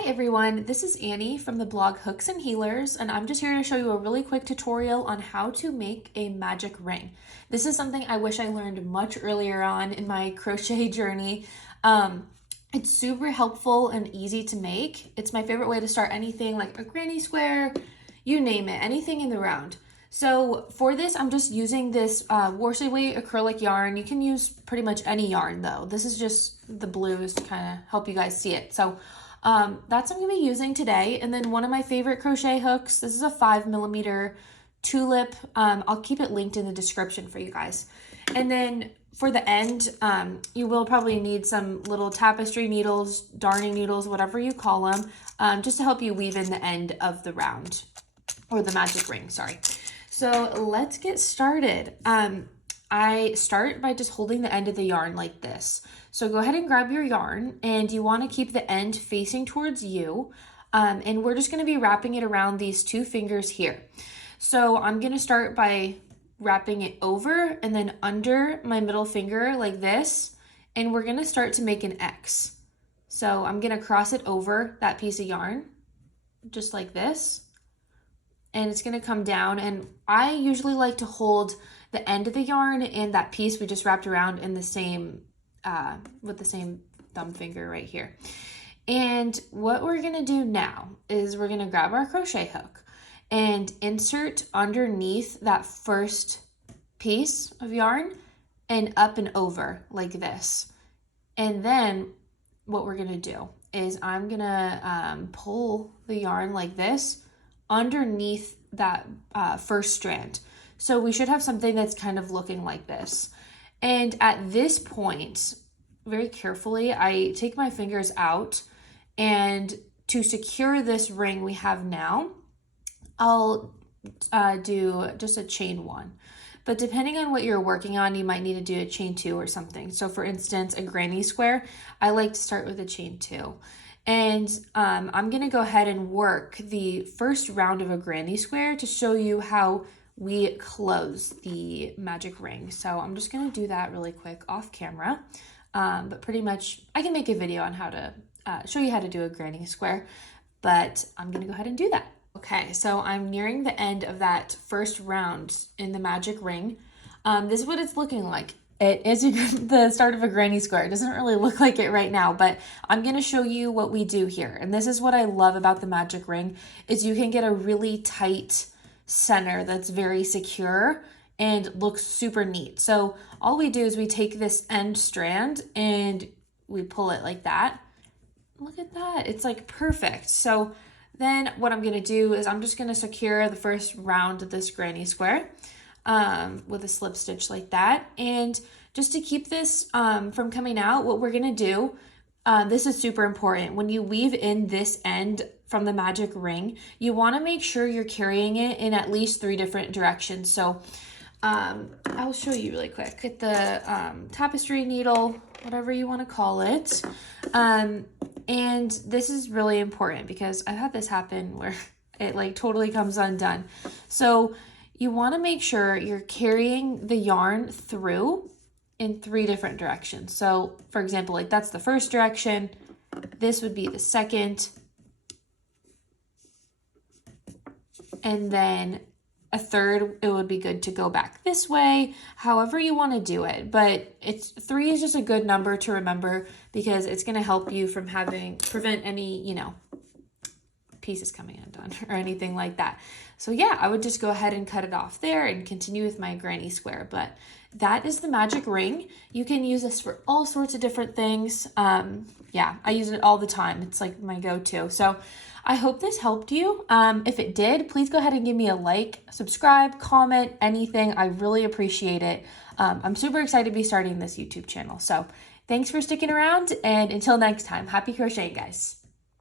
Hi everyone, this is Annie from the blog Hooks and Healers, and I'm just here to show you a really quick tutorial on how to make a magic ring. This is something I wish I learned much earlier on in my crochet journey. It's super helpful and easy to make. It's my favorite way to start anything like a granny square, you name it, anything in the round. So for this, I'm just using this washi weight acrylic yarn. You can use pretty much any yarn though. This is just the blues to kind of help you guys see it. So that's what I'm going to be using today. And then one of my favorite crochet hooks, this is a 5mm tulip. I'll keep it linked in the description for you guys. And then for the end, you will probably need some little tapestry needles, darning needles, whatever you call them, just to help you weave in the end of the round, or the magic ring, sorry. So let's get started. I start by just holding the end of the yarn like this. So go ahead and grab your yarn, and you want to keep the end facing towards you. And we're just going to be wrapping it around these two fingers here. So I'm going to start by wrapping it over and then under my middle finger like this. And we're going to start to make an X. So I'm going to cross it over that piece of yarn, just like this. And it's going to come down, and I usually like to hold the end of the yarn and that piece we just wrapped around in the same with the same thumb finger right here. And what we're going to do now is we're going to grab our crochet hook and insert underneath that first piece of yarn and up and over like this. And then what we're going to do is I'm going to pull the yarn like this underneath that first strand. So we should have something that's kind of looking like this. And at this point, very carefully, I take my fingers out, and to secure this ring we have now, I'll do just a chain 1. But depending on what you're working on, you might need to do a chain 2 or something. So for instance, a granny square, I like to start with a chain 2. And I'm going to go ahead and work the first round of a granny square to show you how we close the magic ring. So I'm just going to do that really quick off camera. But pretty much I can make a video on how to show you how to do a granny square, but I'm going to go ahead and do that. Okay, so I'm nearing the end of that first round in the magic ring. This is what it's looking like. It is the start of a granny square. It doesn't really look like it right now, but I'm going to show you what we do here. And this is what I love about the magic ring, is you can get a really tight center that's very secure and looks super neat. So all we do is we take this end strand and we pull it like that. Look at that. It's like perfect. So then what I'm going to do is I'm just going to secure the first round of this granny square with a slip stitch like that. And just to keep this from coming out, what we're going to do, this is super important. When you weave in this end from the magic ring, you want to make sure you're carrying it in at least 3 different directions. So I'll show you really quick. Get the tapestry needle, whatever you want to call it. And this is really important because I've had this happen where it like totally comes undone. So you want to make sure you're carrying the yarn through in 3 different directions. So for example, like that's the first direction. This would be the second. And then a third, it would be good to go back this way, however you want to do it. But 3 is just a good number to remember because it's going to help you from prevent any, pieces coming undone or anything like that. So yeah, I would just go ahead and cut it off there and continue with my granny square. But that is the magic ring. You can use this for all sorts of different things. Yeah, I use it all the time. It's like my go-to. So I hope this helped you. If it did, please go ahead and give me a like, subscribe, comment, anything. I really appreciate it. I'm super excited to be starting this YouTube channel. So thanks for sticking around, and until next time, happy crocheting, guys.